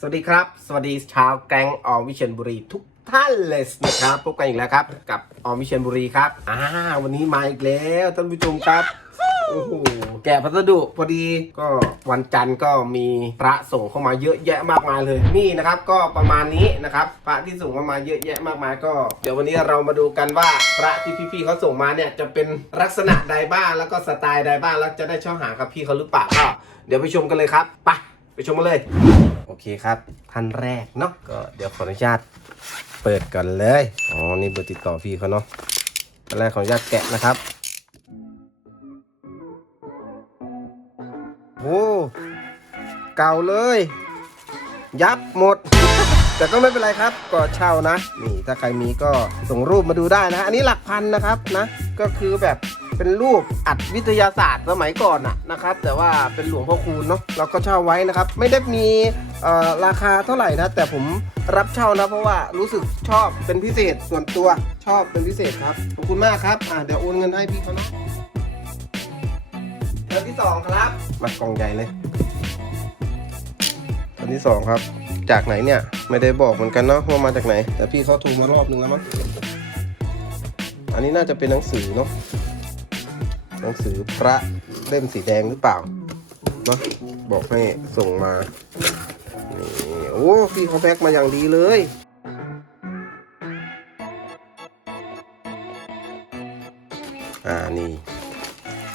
สวัสดีครับ สวัสดีชาวแกงออมวิเชียนบุรีทุกท่านเลยนะครับพบกันอีกแล้วครับ กับออมวิเชียนบุรีครับอ่าวันนี้มาอีกแล้วท่านผู้ชมครับโอ้โหแกะพัสดุพอดีก็วันจันทร์ก็มีพระส่งเข้ามาเยอะแยะมากมายเลยนี่นะครับก็ประมาณนี้นะครับพระที่ส่งเข้ามาเยอะแยะมากมายก็ เดี๋ยววันนี้เรามาดูกันว่าพระที่พี่ๆเขาส่งมาเนี่ยจะเป็นลักษณะใดบ้างแล้วก็สไตล์ใดบ้างแล้วจะได้ช่องหากับพี่เขาหรือเปล่าก็เดี๋ยวไปชมกันเลยครับไป ไปชมกันเลย โอเคครับท่านแรกเนาะก็เดี๋ยวขออนุญาตเปิดก่อนเลยอ๋อนี่เบอร์ติดต่อพี่เขาเนาะท่านแรกขออนุญาตแกะนะครับโอ้เก่าเลย ยับหมด แต่ก็ไม่เป็นไรครับ ก็เช่านะ นี่ถ้าใครมีก็ส่งรูปมาดูได้นะ อันนี้หลักพันนะครับนะ ก็คือแบบ เป็นรูปอัดวิทยาศาสตร์สมัยก่อนอะนะครับ แต่ว่าเป็นหลวงพ่อคูณเนาะเราก็เช่าไว้นะครับ ไม่ได้มีราคาเท่าไหร่นะ แต่ผมรับเช่านะ เพราะว่ารู้สึกชอบเป็นพิเศษส่วนตัวชอบเป็นพิเศษครับขอบคุณมากครับอะเดี๋ยวโอนเงินให้พี่เขานะเดือนที่สองครับมากล่องใหญ่เลยเดือนที่สองครับ จากไหนเนี่ยไม่ได้บอกเหมือนกันเนาะว่ามาจากไหน แต่พี่เขาโทรมารอบนึงแล้วมั้งอันนี้น่าจะเป็นหนังสือเนาะ หนังสือพระเล่มสีแดงหรือเปล่าเนาะบอกให้ส่งมานี่โอ้พี่เขาแพ็คมาอย่างดีเลยอ่านี่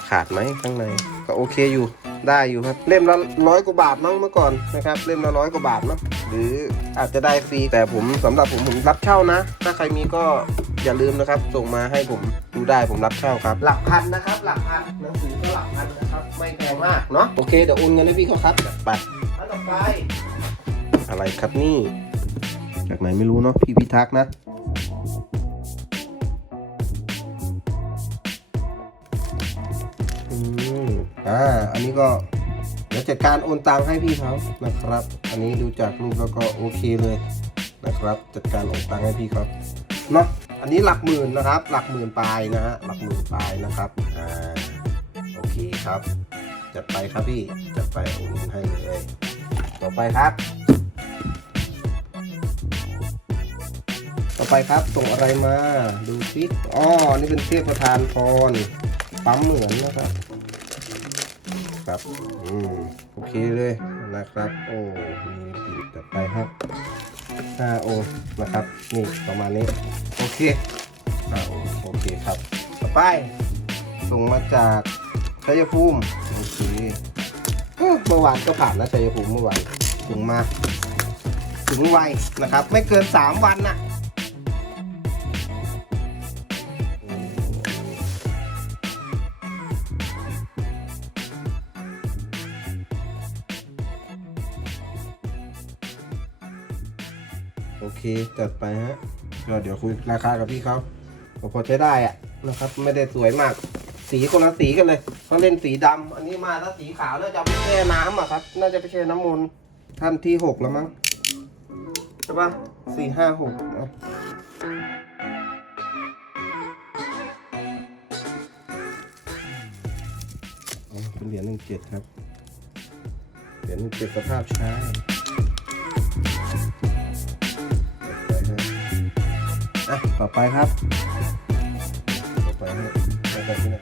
ขาดไหมข้างใน ก็โอเคอยู่ได้อยู่ครับ เล่มละร้อยกว่าบาทมั้งเมื่อก่อนนะครับ เล่มละร้อยกว่าบาทมั้งหรืออาจจะได้ฟรีแต่ผมสำหรับผมผมรับเช่านะ ถ้าใครมีก็ อย่าลืมนะครับ ส่งมาให้ผมดูได้ผมรับเช่าครับ หลักพันนะครับ หลักพันหนังสือก็หลักพันนะครับ ไม่แพงมากเนาะโอเคเดี๋ยวโอนเงินให้พี่เขาครับไปอันต่อไปอะไรครับนี่ จากไหนไม่รู้เนาะพี่พิทักษ์นะอืมอ่า อันนี้ก็เดี๋ยวจัดการโอนตังค์ให้พี่เขานะครับ อันนี้ดูจากรูปแล้วก็โอเคเลยนะครับ จัดการโอนตังค์ให้พี่ครับ เนาะอันนี้หลักหมื่นนะครับ หลักหมื่นปลายนะฮะหลักหมื่นปลายนะครับอ่าโอเคครับ จัดไปครับพี่จัดไปโอนให้เลยต่อไปครับ ต่อไปครับส่งอะไรมาดูซิอ๋อนี่เป็นเทพประธานพรปั๊มเหมือนนะครับครับอืมโอเคเลยนะครับ โอ้มีปีกต่อไปครับ 5องค์นะครับนี่ประมาณนี้โอเค5องค์โอเคครับต่อไปส่งมาจากชัยภูมิโอเคเมื่อวานก็ผ่านแล้วชัยภูมิเมื่อวานส่งมาถึงไวนะครับ ไม่เกิน 3 วันน่ะ โอเคจัดไปฮะก็เดี๋ยวคุยราคากับพี่เขาก็พอใช้ได้อะนะครับ ไม่ได้สวยมาก สีคนละสีกันเลยเขาเล่นสีดำอันนี้มาถ้าสีขาวน่าจะไปแช่น้ำอะครับ น่าจะไปแช่น้ำมนต์ท่านที่หกแล้วมั้งใช่ปะสี่ห้าหกนะอ๋อเป็นเหรียญหนึ่งเจ็ดครับ เหรียญหนึ่งเจ็ดสภาพใช้ อะต่อไปครับต่อไปฮะต่อไปที่ไหน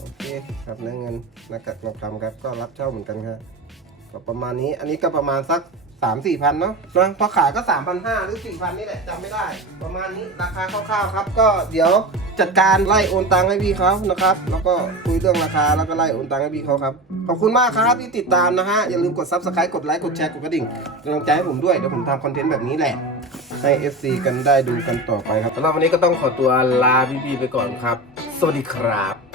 โอเคครับเนื้อเงินนักกัดทองคำครับก็รับเช่าเหมือนกันครับก็ประมาณนี้อันนี้ก็ประมาณสักสามสี่พันเนาะนะพอขายก็สามพันห้าหรือสี่พันนี่แหละจำไม่ได้ ประมาณนี้ราคาคร่าวๆครับ ก็เดี๋ยว จัดการไล่โอนตังค์ให้พี่เขานะครับ แล้วก็คุยเรื่องราคาแล้วก็ไล่โอนตังค์ให้พี่เขาครับ ขอบคุณมากครับที่ติดตามนะฮะ อย่าลืมกด subscribe กดไลค์กดแชร์กดกระดิ่งกำลังใจให้ผมด้วย เดี๋ยวผมทำคอนเทนต์แบบนี้แหละ ให้ FC กันได้ดูกันต่อไปครับสำหรับวันนี้ก็ต้องขอตัวลาพี่ๆไปก่อนครับ สวัสดีครับ